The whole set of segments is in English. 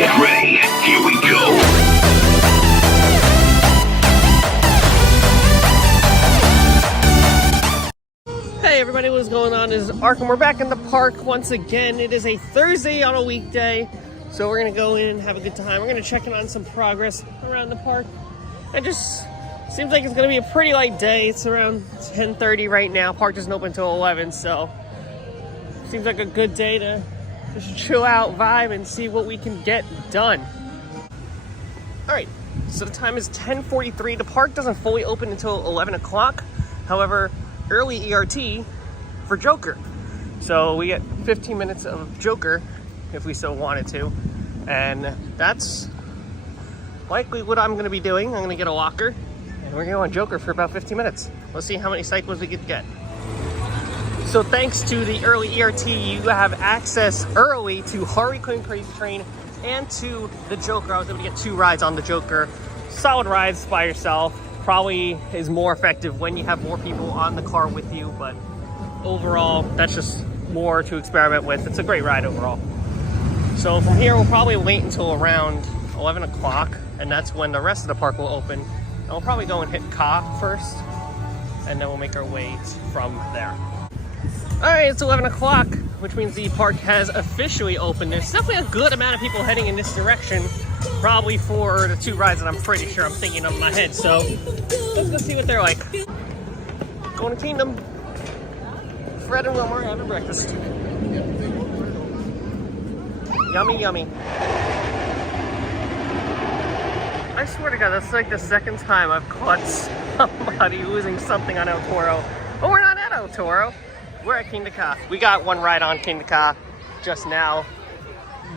Get ready, here we go. Hey everybody, what's going on? This is Arkham. We're back in the park once again. It is a Thursday on a weekday, so we're gonna go in and have a good time. We're gonna check in on some progress around the park. It just seems like it's gonna be a pretty light day. It's around 10:30 right now. Park doesn't open until 11, so seems like a good day to just chill out, vibe, and see what we can get done. All right, so the time is 10:43. The park doesn't fully open until 11 o'clock. However, early ERT for Joker. So we get 15 minutes of Joker if we so wanted to. And that's likely what I'm gonna be doing. I'm gonna get a locker and we're gonna go on Joker for about 15 minutes. Let's see how many cycles we could get. So thanks to the early ERT, you have access early to Harley Quinn Crazy Train and to the Joker. I was able to get 2 rides on the Joker. Solid rides by yourself. Probably is more effective when you have more people on the car with you, but overall, that's just more to experiment with. It's a great ride overall. So from here, we'll probably wait until around 11 o'clock, and that's when the rest of the park will open. And we'll probably go and hit Ka first, and then we'll make our way from there. All right, it's 11 o'clock, which means the park has officially opened. There's definitely a good amount of people heading in this direction, probably for the 2 rides that I'm pretty sure I'm thinking of in my head. So let's go see what they're like. Going to Kingdom. Fred and Wilmer having breakfast. Yummy, yummy. I swear to God, that's like the second time I've caught somebody losing something on El Toro. But we're not at El Toro. We're at Kingda. We got 1 ride on Kingda just now.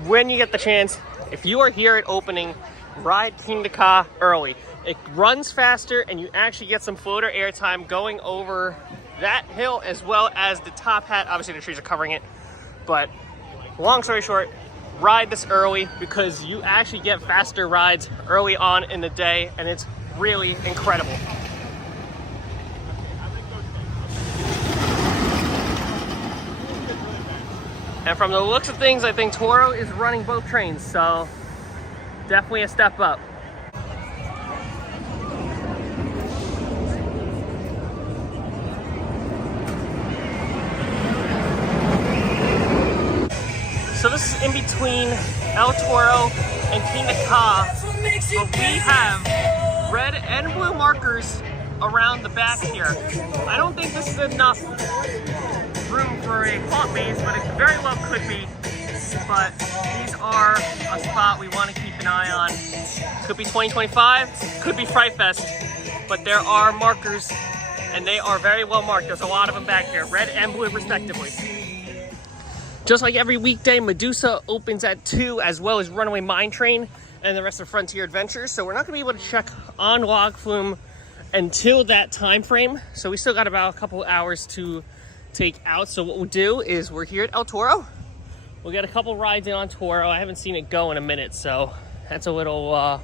When you get the chance, if you are here at opening, ride Kingda early. It runs faster and you actually get some floater airtime going over that hill as well as the top hat. Obviously the trees are covering it, but long story short, ride this early because you actually get faster rides early on in the day and it's really incredible. And from the looks of things, I think Toro is running both trains, so definitely a step up. So this is in between El Toro and Kingda, but we have red and blue markers around the back here. I don't think this is enough room for a pop maze, but it very well could be. But these are a spot we want to keep an eye on. Could be 2025, could be Fright Fest, but there are markers and they are very well marked. There's a lot of them back here, red and blue respectively. Just like every weekday, Medusa opens at 2 as well as Runaway Mine Train and the rest of Frontier Adventures. So we're not gonna be able to check on Log Flume until that time frame. So we still got about a couple hours to take out. So what we'll do is we're here at El Toro. We'll get a couple rides in on Toro. I haven't seen it go in a minute, so that's a little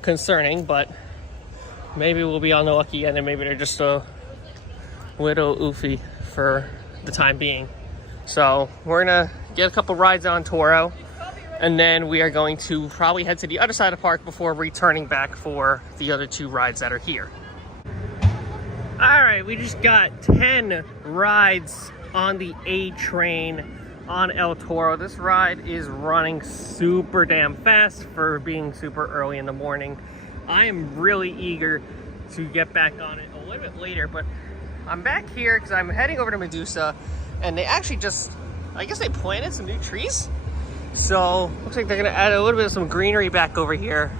concerning, but maybe we'll be on the lucky end and maybe they're just a little oofy for the time being. So we're gonna get a couple rides on Toro and then we are going to probably head to the other side of the park before returning back for the other 2 rides that are here. All right, we just got 10 rides on the A train on El Toro. This ride is running super damn fast for being super early in the morning. I am really eager to get back on it a little bit later, but I'm back here because I'm heading over to Medusa and they actually just, I guess they planted some new trees. So looks like they're gonna add a little bit of some greenery back over here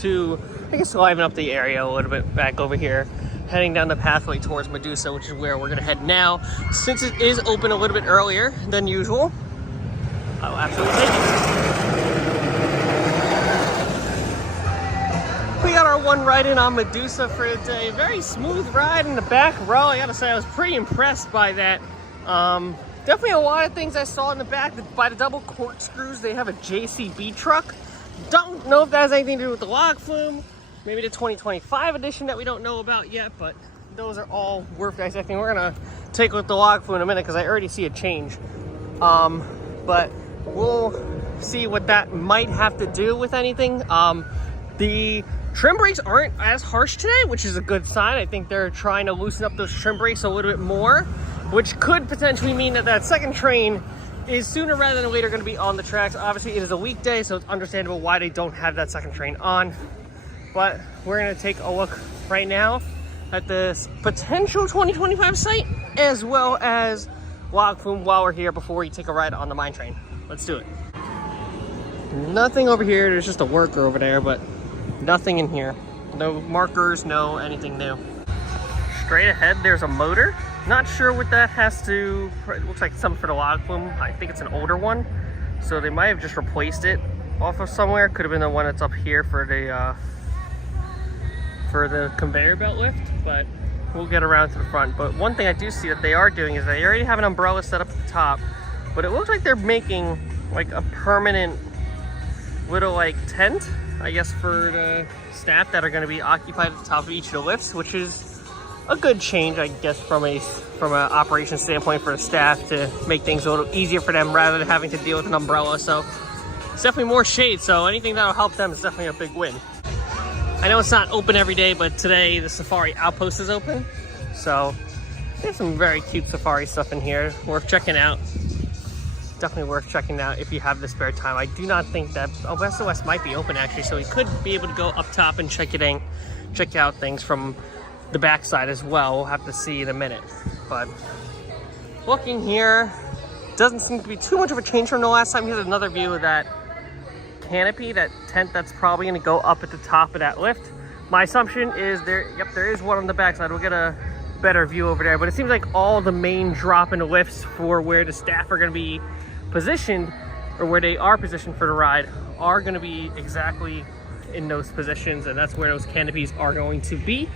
to, I guess, liven up the area a little bit back over here. Heading down the pathway towards Medusa, which is where we're gonna head now. Since it is open a little bit earlier than usual, I'll absolutely take it. We got our 1 ride in on Medusa for the day. Very smooth ride in the back row. I gotta say, I was pretty impressed by that. Definitely a lot of things I saw in the back. By the double corkscrews, they have a JCB truck. Don't know if that has anything to do with the Log Flume. Maybe the 2025 edition that we don't know about yet, but those are all worth dissecting. We're gonna take a look at the Log Flume in a minute because I already see a change. But we'll see what that might have to do with anything. The trim brakes aren't as harsh today, which is a good sign. I think they're trying to loosen up those trim brakes a little bit more, which could potentially mean that that second train is sooner rather than later going to be on the tracks. Obviously, it is a weekday, so it's understandable why they don't have that second train on. But we're going to take a look right now at this potential 2025 site, as well as Log Flume while we're here before we take a ride on the mine train. Let's do it. Nothing over here. There's just a worker over there, but nothing in here. No markers, no anything new. Straight ahead, there's a motor. Not sure what that has to, it looks like something for the Log Flume. I think it's an older one. So they might have just replaced it off of somewhere. Could have been the one that's up here for the conveyor belt lift, but we'll get around to the front. But one thing I do see that they are doing is they already have an umbrella set up at the top, but it looks like they're making like a permanent little like tent, I guess, for the staff that are going to be occupied at the top of each of the lifts, which is a good change, I guess, from an operations standpoint for the staff, to make things a little easier for them rather than having to deal with an umbrella. So it's definitely more shade, so anything that'll help them is definitely a big win. I know it's not open every day, but today the Safari Outpost is open. So there's some very cute safari stuff in here, worth checking out. Definitely worth checking out if you have the spare time. I do not think that, West to West might be open actually, so we could be able to go up top and check out things from the backside as well. We'll have to see in a minute. But looking here, doesn't seem to be too much of a change from the last time. Here's another view of that canopy, that tent that's probably going to go up at the top of that lift. My assumption is there is one on the backside. We'll get a better view over there, but it seems like all the main drop in the lifts for where the staff are going to be positioned, or where they are positioned for the ride, are going to be exactly in those positions, and that's where those canopies are going to be.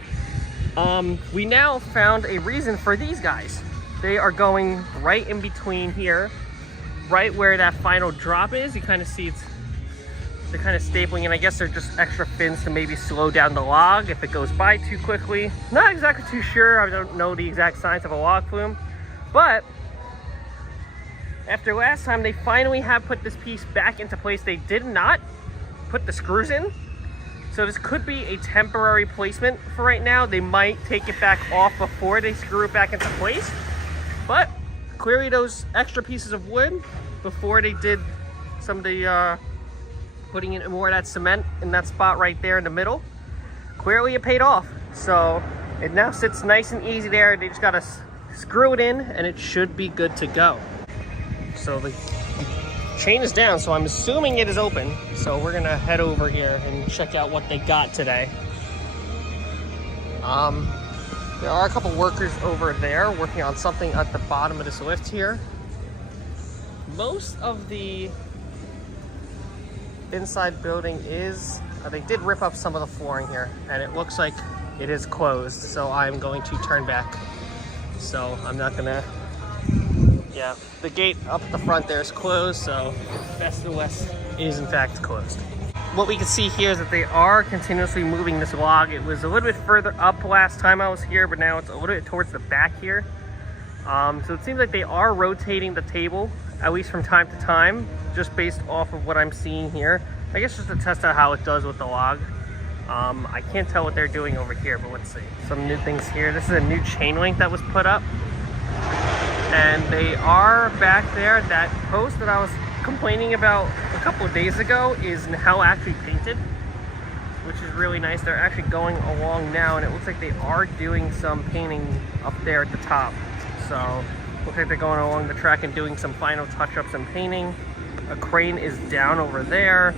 We now found a reason for these guys. They are going right in between here, right where that final drop is. You kind of see they're kind of stapling, and I guess they're just extra fins to maybe slow down the log if it goes by too quickly. Not exactly too sure. I don't know the exact science of a log flume, but after last time, they finally have put this piece back into place. They did not put the screws in, so this could be a temporary placement for right now. They might take it back off before they screw it back into place, but clearly those extra pieces of wood, before they did some of the putting in more of that cement in that spot right there in the middle, clearly it paid off. So it now sits nice and easy there. They just gotta screw it in and it should be good to go. So the chain is down, so I'm assuming it is open. So we're gonna head over here and check out what they got today. There are a couple workers over there working on something at the bottom of this lift here. Most of the inside building is, they did rip up some of the flooring here, and it looks like it is closed, so I'm going to turn back. So I'm not gonna, yeah, the gate up at the front there is closed, so West to West is in fact closed. What we can see here is that they are continuously moving this log. It was a little bit further up last time I was here, but now it's a little bit towards the back here. So it seems like they are rotating the table, at least from time to time, just based off of what I'm seeing here. I guess just to test out how it does with the log. I can't tell what they're doing over here, but let's see. Some new things here. This is a new chain link that was put up. And they are back there. That post that I was complaining about a couple of days ago is now actually painted, which is really nice. They're actually going along now, and it looks like they are doing some painting up there at the top. So looks like they're going along the track and doing some final touch-ups and painting. A crane is down over there.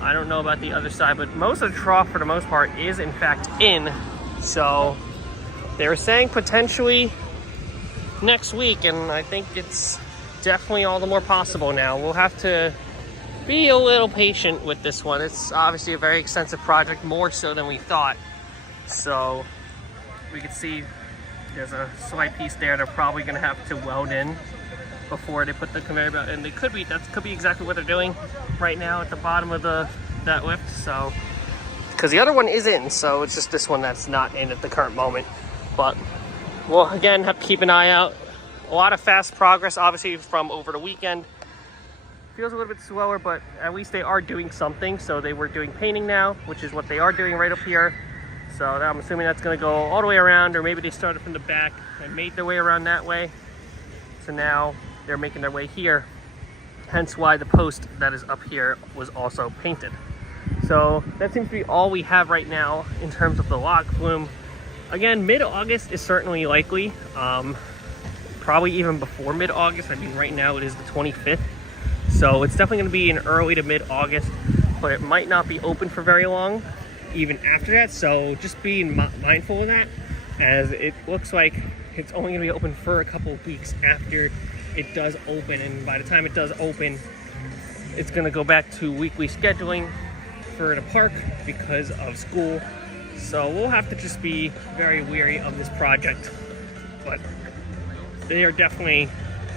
I don't know about the other side, but most of the trough for the most part is in fact in. So they were saying potentially next week, and I think it's definitely all the more possible now. We'll have to be a little patient with this one. It's obviously a very extensive project, more so than we thought. So we can see there's a slight piece there they're probably going to have to weld in before they put the conveyor belt in. That could be exactly what they're doing right now at the bottom of that lift. So because the other one is in, so it's just this one that's not in at the current moment. But we'll again have to keep an eye out. A lot of fast progress obviously from over the weekend. feels a little bit slower, but at least they are doing something. So they were doing painting now, which is what they are doing right up here. So I'm assuming that's going to go all the way around, or maybe they started from the back and made their way around that way. So now they're making their way here. Hence why the post that is up here was also painted. So that seems to be all we have right now in terms of the log flume. Again, mid-August is certainly likely. Probably even before mid-August. I mean, right now it is the 25th. So it's definitely going to be in early to mid-August, but it might not be open for very long even after that. So just being mindful of that, as it looks like it's only going to be open for a couple of weeks after it does open. And by the time it does open, it's going to go back to weekly scheduling for the park because of school. So we'll have to just be very wary of this project. But they are definitely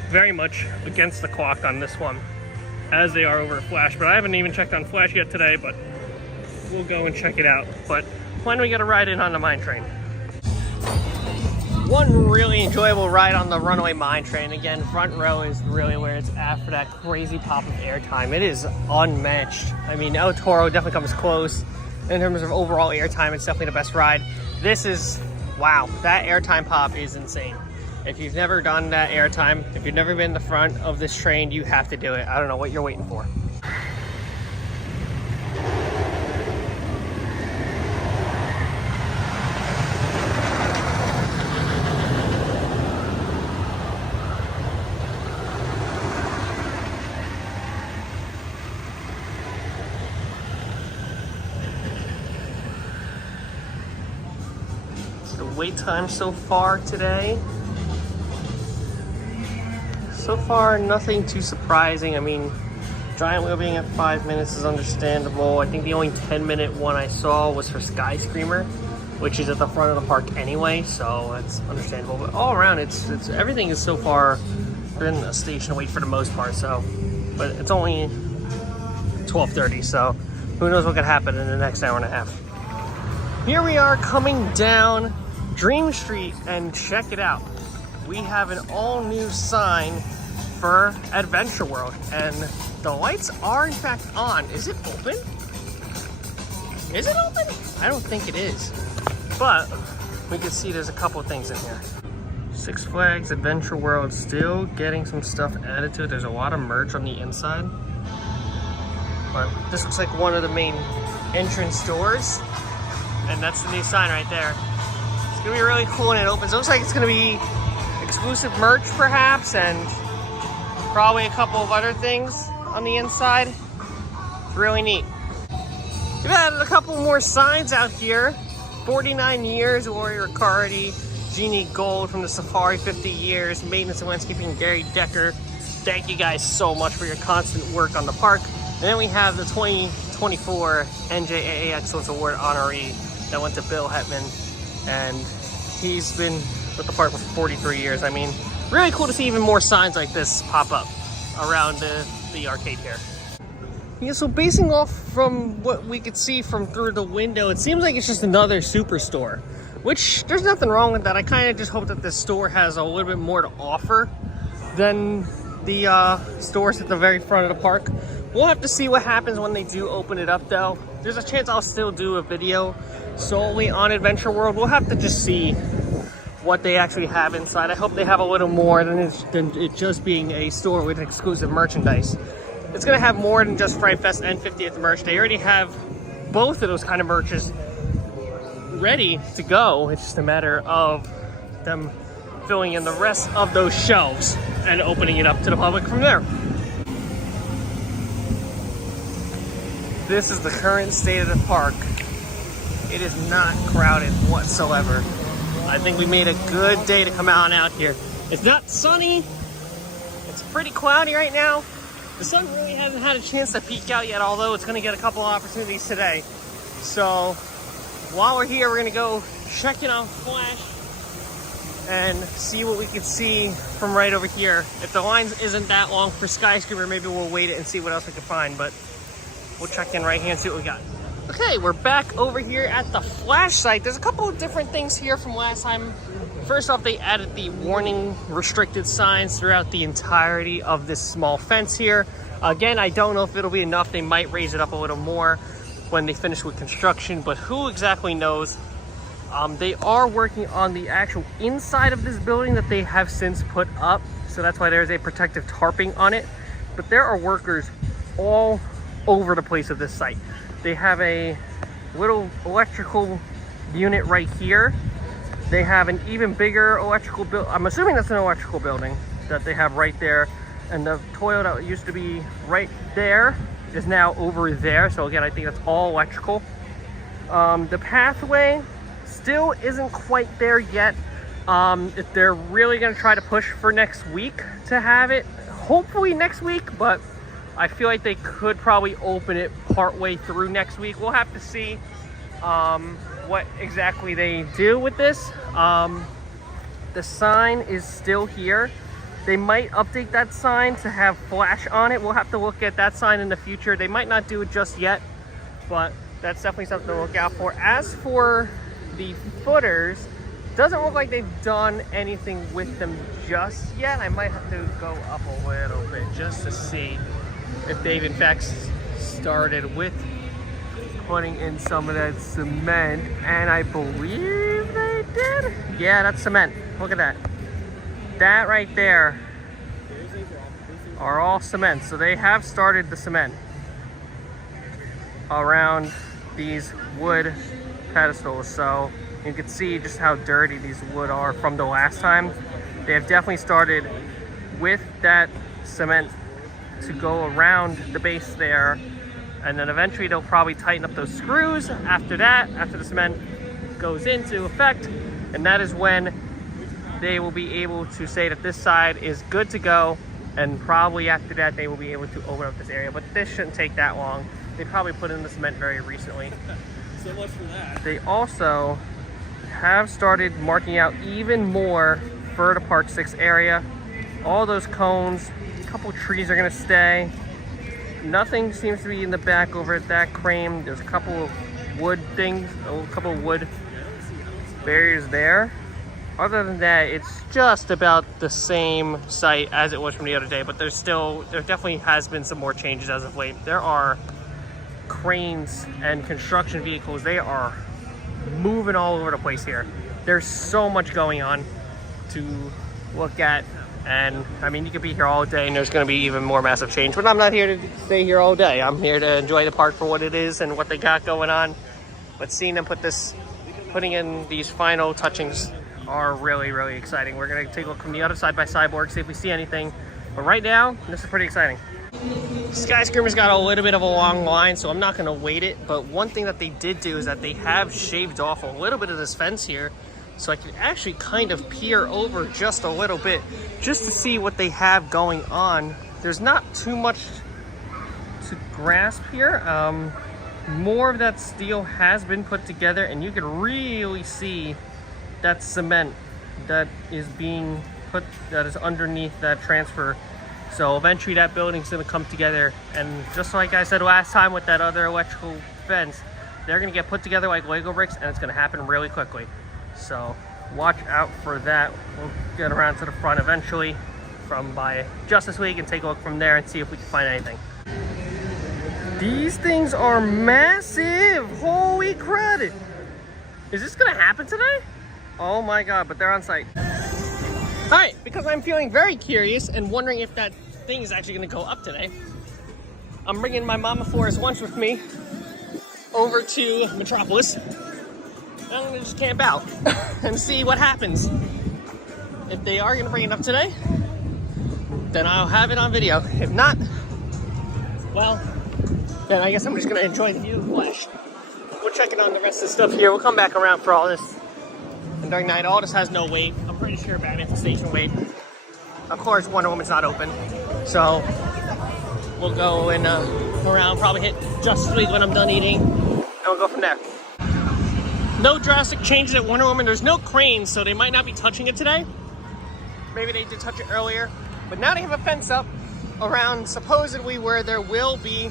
very much against the clock on this one, as they are over at Flash. But I haven't even checked on Flash yet today, but we'll go and check it out. But when do we get to ride in on the mine train? One really enjoyable ride on the runaway mine train. Again, front row is really where it's at for that crazy pop of airtime. It is unmatched. I mean, El Toro definitely comes close. In terms of overall airtime, it's definitely the best ride. This is, wow, that airtime pop is insane. If you've never done that airtime, if you've never been in the front of this train, you have to do it. I don't know what you're waiting for. The wait time so far today. So far, nothing too surprising. I mean, giant wheel being at 5 minutes is understandable. I think the only 10-minute one I saw was for Sky Screamer, which is at the front of the park anyway, so that's understandable. But all around, it's everything is so far been a station wait for the most part. So, but it's only 12:30, so who knows what could happen in the next hour and a half. Here we are coming down Dream Street, and check it out. We have an all-new sign for Adventure World, and the lights are in fact on. Is it open? Is it open? I don't think it is, but we can see there's a couple things in here. Six Flags Adventure World still getting some stuff added to it. There's a lot of merch on the inside, but this looks like one of the main entrance doors, and that's the new sign right there. It's gonna be really cool when it opens. It looks like it's gonna be exclusive merch perhaps, and probably a couple of other things on the inside. It's really neat. We've added a couple more signs out here. 49 years, Warrior Riccardi, Genie Gold from the Safari, 50 years, Maintenance and Landscaping, Gary Decker. Thank you guys so much for your constant work on the park. And then we have the 2024 NJAA Excellence Award honoree that went to Bill Hetman, and he's been with the park for 43 years. I mean, really cool to see even more signs like this pop up around the arcade here. Yeah, so basing off from what we could see from through the window, it seems like it's just another superstore, which there's nothing wrong with that. I kind of just hope that this store has a little bit more to offer than the stores at the very front of the park. We'll have to see what happens when they do open it up though. There's a chance I'll still do a video solely on Adventure World. We'll have to just see what they actually have inside. I hope they have a little more than it just being a store with exclusive merchandise. It's gonna have more than just Fright Fest and 50th merch. They already have both of those kind of merches ready to go. It's just a matter of them filling in the rest of those shelves and opening it up to the public from there. This is the current state of the park. It is not crowded whatsoever. I think we made a good day to come out here. It's not sunny. It's pretty cloudy right now. The sun really hasn't had a chance to peek out yet, although it's gonna get a couple of opportunities today. So while we're here, we're gonna go check in on Flash and see what we can see from right over here. If the line isn't that long for Skyscraper, maybe we'll wait it and see what else we can find, but we'll check in right here and see what we got. Okay, we're back over here at the Flash site. There's a couple of different things here from last time first off, they added the warning restricted signs throughout the entirety of this small fence here. Again, I don't know if it'll be enough. They might raise it up a little more when they finish with construction, but who exactly knows? They are working on the actual inside of this building that they have since put up, so that's why there's a protective tarping on it. But there are workers all over the place of this site. They have a little electrical unit right here. They have an even bigger electrical building. I'm assuming that's an electrical building that they have right there. And the toilet that used to be right there is now over there. So again, I think that's all electrical. The pathway still isn't quite there yet. If they're really gonna try to push for next week to have it, hopefully next week, but I feel like they could probably open it partway through next week. We'll have to see what exactly they do with this. The sign is still here. They might update that sign to have flash on it. We'll have to look at that sign in the future. They might not do it just yet, but that's definitely something to look out for. As for the footers, doesn't look like they've done anything with them just yet. I might have to go up a little bit just to see if they've in fact started with putting in some of that cement, and I believe they did. Yeah, that's cement. Look at that. That right there are all cement. So they have started the cement around these wood pedestals. So you can see just how dirty these wood are from the last time. They have definitely started with that cement to go around the base there, and then eventually they'll probably tighten up those screws after that, after the cement goes into effect, and that is when they will be able to say that this side is good to go, and probably after that they will be able to open up this area. But this shouldn't take that long. They probably put in the cement very recently. So much for that. They also have started marking out even more for the Park 6 area. All those cones, a couple trees are gonna stay. Nothing seems to be in the back over at that crane. There's a couple of wood things, a couple of wood barriers there. Other than that, it's just about the same site as it was from the other day, but there definitely has been some more changes as of late. There are cranes and construction vehicles. They are moving all over the place here. There's so much going on to look at. And I mean, you could be here all day and there's going to be even more massive change, but I'm not here to stay here all day. I'm here to enjoy the park for what it is and what they got going on. But seeing them putting in these final touchings are really, really exciting. We're going to take a look from the other side by Cyborg, see if we see anything. But right now, this is pretty exciting. Skyscraper's got a little bit of a long line, so I'm not going to wait it. But one thing that they did do is that they have shaved off a little bit of this fence here, so I can actually kind of peer over just a little bit just to see what they have going on. There's not too much to grasp here. More of that steel has been put together, and you can really see that cement that is being put, that is underneath that transfer. So eventually that building's gonna come together, and just like I said last time with that other electrical fence, they're gonna get put together like Lego bricks, and it's gonna happen really quickly. So watch out for that. We'll get around to the front eventually from by Justice League and take a look from there and see if we can find anything. These things are massive. Holy crud. Is this gonna happen today? Oh my God, but they're on site. All right, because I'm feeling very curious and wondering if that thing is actually gonna go up today, I'm bringing my Mama Flora's lunch with me over to Metropolis. I'm gonna just camp out and see what happens. If they are gonna bring it up today, then I'll have it on video. If not, well, then I guess I'm just gonna enjoy the view of Flash. We're checking on the rest of the stuff here. We'll come back around for all this. And during night, all this has no wait. I'm pretty sure Batman's station wait. Of course, Wonder Woman's not open. So we'll go and around, probably hit Justice League when I'm done eating, and we'll go from there. No drastic changes at Wonder Woman. There's no cranes, so they might not be touching it today. Maybe they did touch it earlier. But now they have a fence up around supposedly where there will be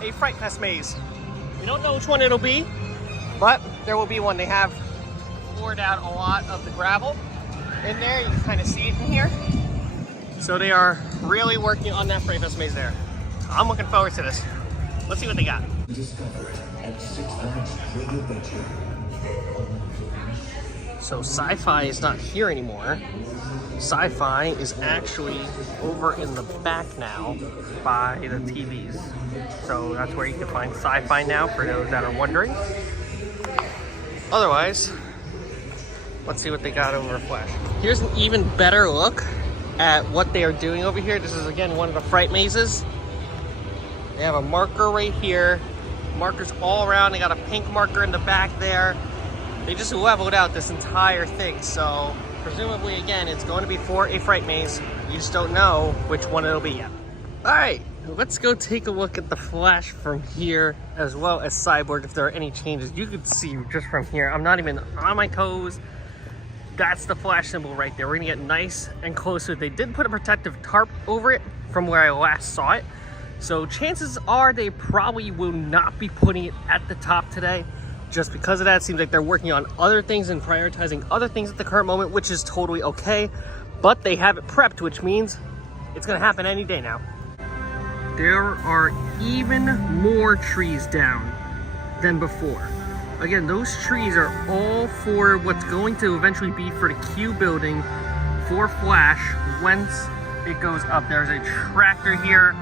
a Fright Fest maze. We don't know which one it'll be, but there will be one. They have poured out a lot of the gravel in there. You can kind of see it in here. So they are really working on that Frame Fest maze there. I'm looking forward to this. Let's see what they got. So Sci-Fi is not here anymore. Sci-Fi is actually over in the back now by the TVs. So that's where you can find Sci-Fi now for those that are wondering. Otherwise, let's see what they got over at Flash. Here's an even better look at what they are doing over here. This is again one of the fright mazes. They have a marker right here, markers all around. They got a pink marker in the back there. They just leveled out this entire thing. So presumably again, it's going to be for a fright maze. You just don't know which one it'll be yet. All right, let's go take a look at the Flash from here, as well as Cyborg, if there are any changes. You can see just from here, I'm not even on my toes. That's the Flash symbol right there. We're gonna get nice and close to it. They did put a protective tarp over it from where I last saw it. So chances are they probably will not be putting it at the top today. Just because of that, it seems like they're working on other things and prioritizing other things at the current moment, which is totally okay. But they have it prepped, which means it's gonna happen any day now. There are even more trees down than before. Again, those trees are all for what's going to eventually be for the Q building for Flash once it goes up. There's a tractor here.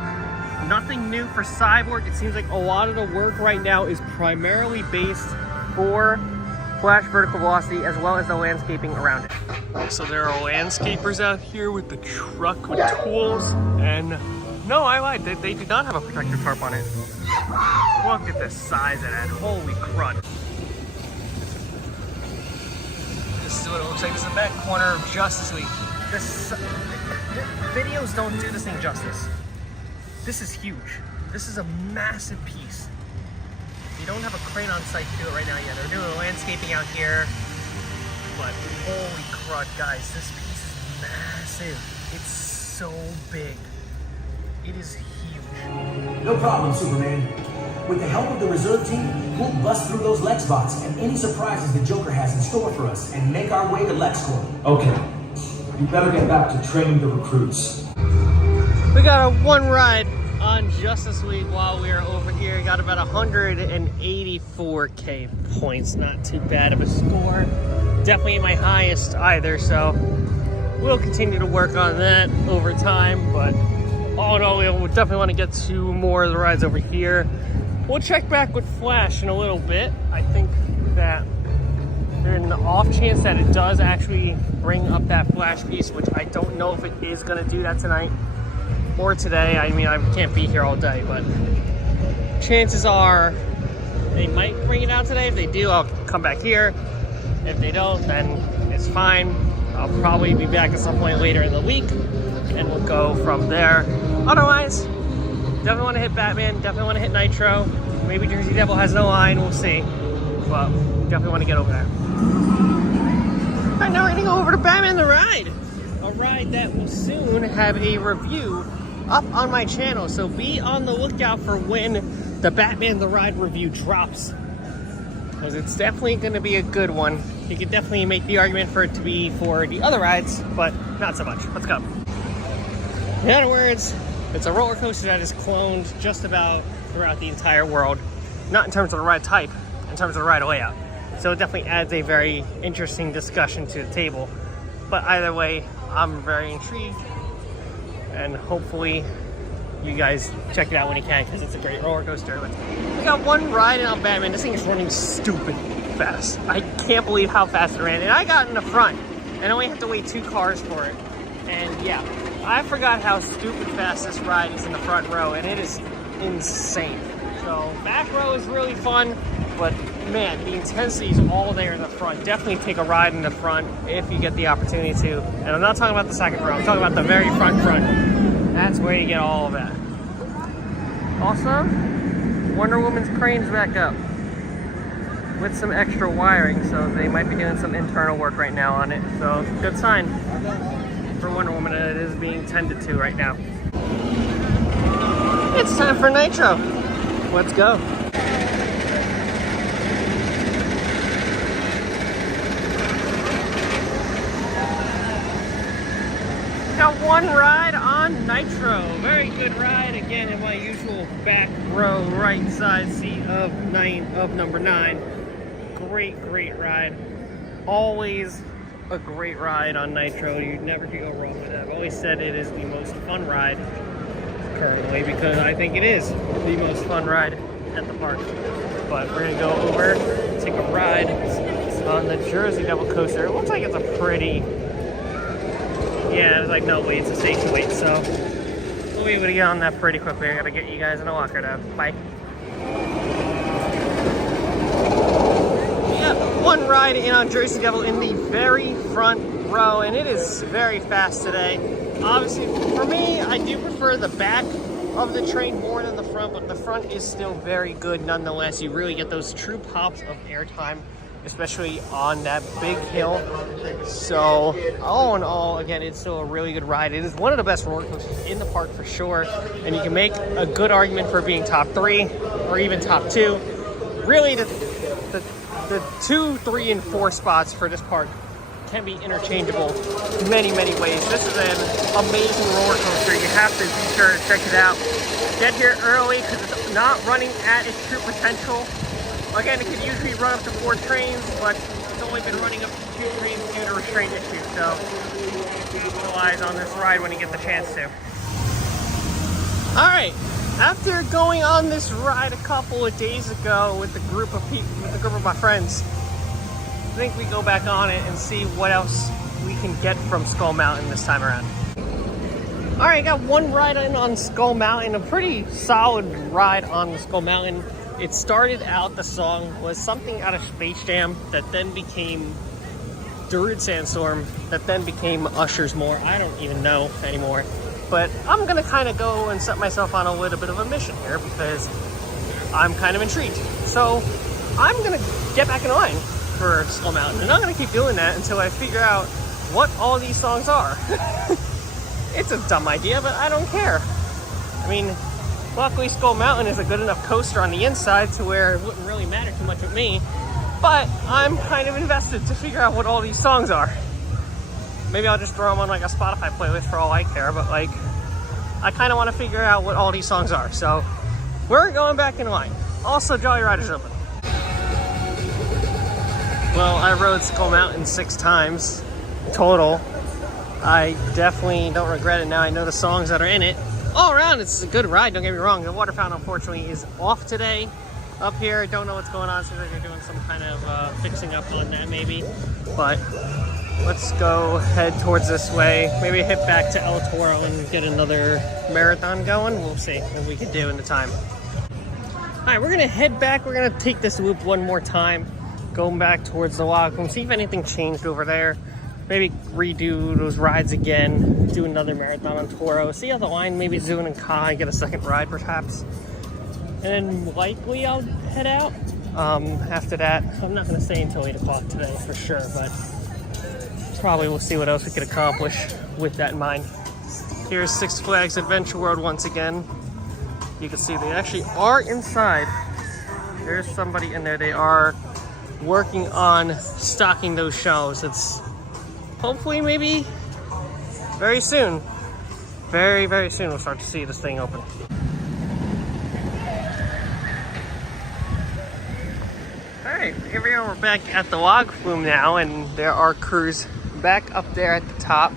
Nothing new for Cyborg. It seems like a lot of the work right now is primarily based for Flash Vertical Velocity, as well as the landscaping around it. So there are landscapers out here with the truck with tools, and no, I lied. They do not have a protective tarp on it. Look at the size of that. Holy crud. This is what it looks like. This is the back corner of Justice League. Videos don't do this thing justice. This is huge. This is a massive piece. You don't have a crane on site to do it right now yet. They're doing landscaping out here. But holy crud, guys, this piece is massive. It's so big. It is huge. No problem, Superman. With the help of the reserve team, we'll bust through those Lex bots and any surprises the Joker has in store for us and make our way to LexCorp. Okay. You better get back to training the recruits. We got a one ride on Justice League while we are over here. Got about 184K points. Not too bad of a score. Definitely my highest either, so we'll continue to work on that over time, but all in all, we'll definitely want to get to more of the rides over here. We'll check back with Flash in a little bit. I think that in the off chance that it does actually bring up that Flash piece, which I don't know if it is going to do that tonight or today. I mean, I can't be here all day, but chances are they might bring it out today. If they do, I'll come back here. If they don't, then it's fine. I'll probably be back at some point later in the week, and we'll go from there. Otherwise, definitely want to hit Batman, definitely want to hit Nitro. Maybe Jersey Devil has no line, we'll see. But definitely want to get over there. Alright, now we're going to go over to Batman the Ride. A ride that will soon have a review up on my channel. So be on the lookout for when the Batman the Ride review drops. Because it's definitely going to be a good one. You could definitely make the argument for it to be for the other rides, but not so much. Let's go. In other words, it's a roller coaster that is cloned just about throughout the entire world. Not in terms of the ride type, in terms of the ride layout. So it definitely adds a very interesting discussion to the table. But either way, I'm very intrigued. And hopefully you guys check it out when you can, because it's a great roller coaster. We got one ride on Batman. This thing is running stupid fast. I can't believe how fast it ran. And I got in the front and only had to wait 2 cars for it. And yeah, I forgot how stupid fast this ride is in the front row, and it is insane. So back row is really fun, but man, the intensity is all there in the front. Definitely take a ride in the front if you get the opportunity to. And I'm not talking about the second row, I'm talking about the very front. That's where you get all of that. Also, Wonder Woman's crane's back up with some extra wiring, so they might be doing some internal work right now on it. So good sign for Wonder Woman that it is being tended to right now. It's time for Nitro. Let's go. got one ride on Nitro. Very good ride. Again, in my usual back row, right side seat of number 9. Great ride. Always a great ride on Nitro. You never can go wrong with it. I've always said it is the most fun ride currently because I think it is the most fun ride at the park. But we're gonna go over, take a ride on the Jersey Devil coaster. It looks like it's a pretty, yeah, it's like no wait, it's a station wait, so we'll be able to get on that pretty quickly. I gotta get you guys in a walker now. Bye. Yeah, one ride in on Jersey Devil in the very front row, and it is very fast today. Obviously, for me, I do prefer the back of the train more than the front, but the front is still very good nonetheless. You really get those true pops of airtime, especially on that big hill. So all in all, again, it's still a really good ride. It is one of the best roller coasters in the park for sure, and you can make a good argument for being top 3 or even top 2. Really, the 2, 3, and 4 spots for this park can be interchangeable many ways. This is an amazing roller coaster. You have to be sure to check it out. Get here early because it's not running at its true potential. Again, it can usually run up to 4 trains, but it's only been running up to 2 trains due to restraint issues. So keep all eyes on this ride when you get the chance to. All right, after going on this ride a couple of days ago with a group of people, with a group of my friends, I think we go back on it and see what else we can get from Skull Mountain this time around. All right, got one ride in on Skull Mountain, a pretty solid ride on the Skull Mountain. It started out, the song was something out of Space Jam that then became Darude Sandstorm, that then became Usher's More. I don't even know anymore. But I'm gonna kind of go and set myself on a little bit of a mission here because I'm kind of intrigued. So I'm gonna get back in line for Skull Mountain, and I'm gonna keep doing that until I figure out what all these songs are. It's a dumb idea, but I don't care. I mean, luckily Skull Mountain is a good enough coaster on the inside to where it wouldn't really matter too much with me, but I'm kind of invested to figure out what all these songs are. Maybe I'll just throw them on like a Spotify playlist for all I care, but like, I kind of want to figure out what all these songs are. So we're going back in line. Also, Jolly Rider's open. Well, I rode Skull Mountain 6 times total. I definitely don't regret it now. I know the songs that are in it. All around, it's a good ride, don't get me wrong. The water fountain, unfortunately, is off today up here. I don't know what's going on. Seems like they're doing some kind of fixing up on that maybe. But let's go head towards this way. Maybe hit back to El Toro and get another marathon going. We'll see what we can do in the time. All right, we're gonna head back. We're gonna take this loop one more time. Going back towards the Log Flume, see if anything changed over there. Maybe redo those rides again, do another marathon on Toro, see how the line maybe Zoon and Kai get a second ride perhaps. And then likely I'll head out after that. I'm not gonna stay until 8 o'clock today for sure, but probably we'll see what else we can accomplish with that in mind. Here's Six Flags Adventure World once again. You can see they actually are inside. There's somebody in there. They are working on stocking those shelves. It's hopefully maybe very soon. Very soon we'll start to see this thing open. Alright, here we are. We're back at the Log Flume now, and there are crews back up there at the top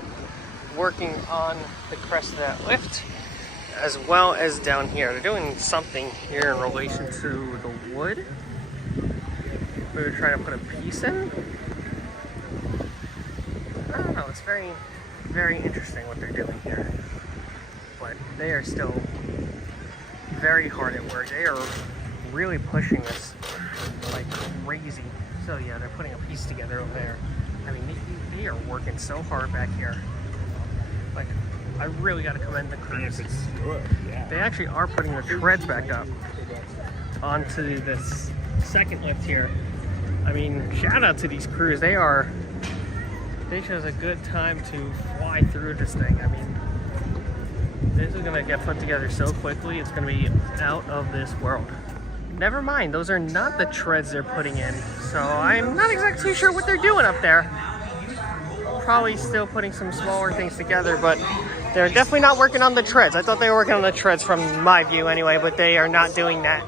working on the crest of that lift, as well as down here. They're doing something here in relation to the wood. They're trying to put a piece in. I don't know, it's very interesting what they're doing here. But they are still very hard at work. They are really pushing this like crazy. So yeah, they're putting a piece together over there. I mean, they are working so hard back here. Like, I really got to commend the crews. They actually are putting the treads back up onto this second lift here. I mean, shout out to these crews. They chose a good time to fly through this thing. I mean, this is gonna get put together so quickly, it's gonna be out of this world. Never mind, those are not the treads they're putting in. So I'm not exactly too sure what they're doing up there. probably still putting some smaller things together, but they're definitely not working on the treads. I thought they were working on the treads from my view anyway, but they are not doing that.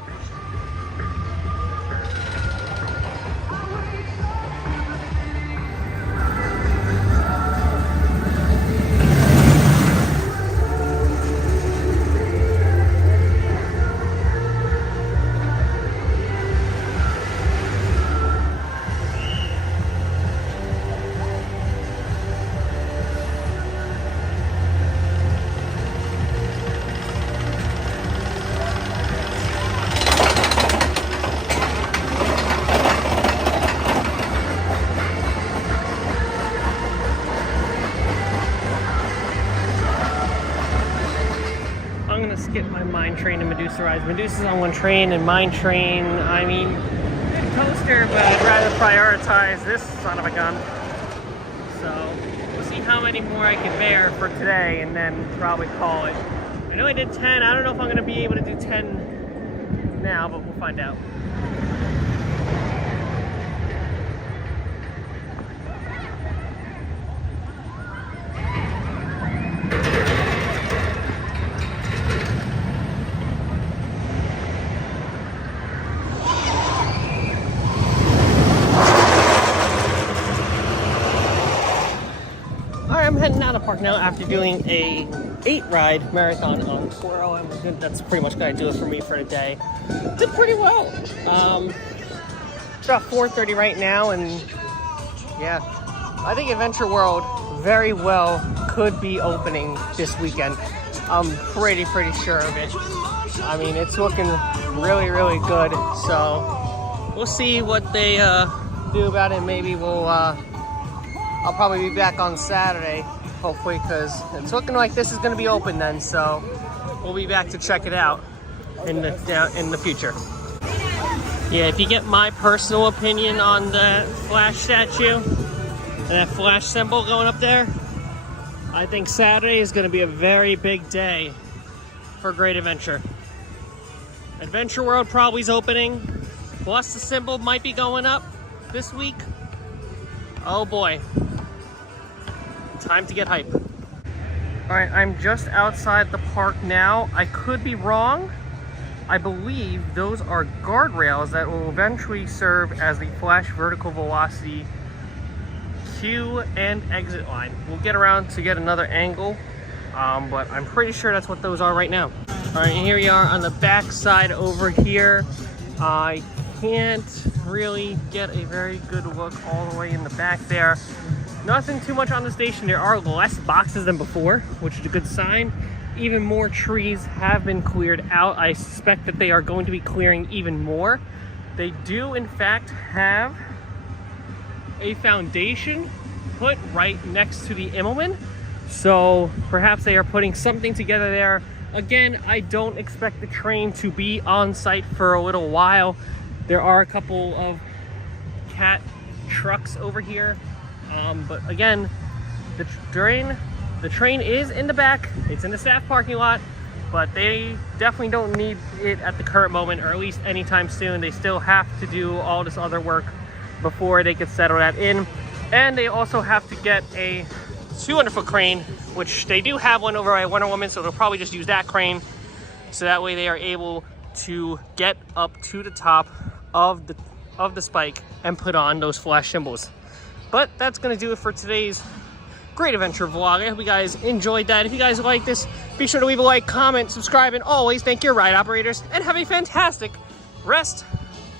Skip my mine train and Medusa rides. Medusa's on one train and mine train, I mean, good coaster, but I'd rather prioritize this son of a gun. So we'll see how many more I can bear for today and then probably call it. I know I did 10. I don't know if I'm going to be able to do 10 now, but we'll find out. I'm heading out of park now after doing a 8-ride marathon on Toro. That's pretty much gonna do it for me for today. Did pretty well. It's about 4:30 right now, and yeah, I think Adventure World very well could be opening this weekend. I'm pretty sure of it. I mean, it's looking really good. So we'll see what they do about it. Maybe we'll. I'll probably be back on Saturday, hopefully, because it's looking like this is going to be open then. So we'll be back to check it out in the future. Yeah, if you get my personal opinion on the Flash statue and that Flash symbol going up there, I think Saturday is going to be a very big day for Great Adventure. Adventure World probably is opening, plus the symbol might be going up this week. Oh boy. Time to get hype. Alright, I'm just outside the park now. I could be wrong. I believe those are guardrails that will eventually serve as the Flash vertical velocity queue and exit line. We'll get around to get another angle, but I'm pretty sure that's what those are right now. Alright, and here we are on the back side over here. I can't really get a very good look all the way in the back there. Nothing too much on the station. There are less boxes than before, which is a good sign. Even more trees have been cleared out. I suspect that they are going to be clearing even more. They do, in fact, have a foundation put right next to the Immelman. So perhaps they are putting something together there. Again, I don't expect the train to be on site for a little while. There are a couple of cat trucks over here. But again, the train is in the back. It's in the staff parking lot, but they definitely don't need it at the current moment, or at least anytime soon. They still have to do all this other work before they could settle that in. And they also have to get a 200-foot crane, which they do have one over by Wonder Woman, so they'll probably just use that crane. So that way they are able to get up to the top of the spike and put on those Flash symbols. But that's going to do it for today's Great Adventure vlog. I hope you guys enjoyed that. If you guys like this, be sure to leave a like, comment, subscribe, and always thank your ride operators. And have a fantastic rest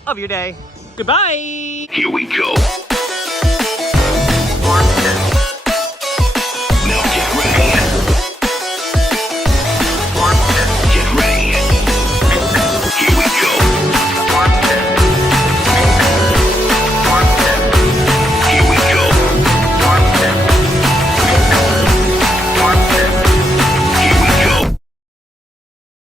of your day. Goodbye! Here we go.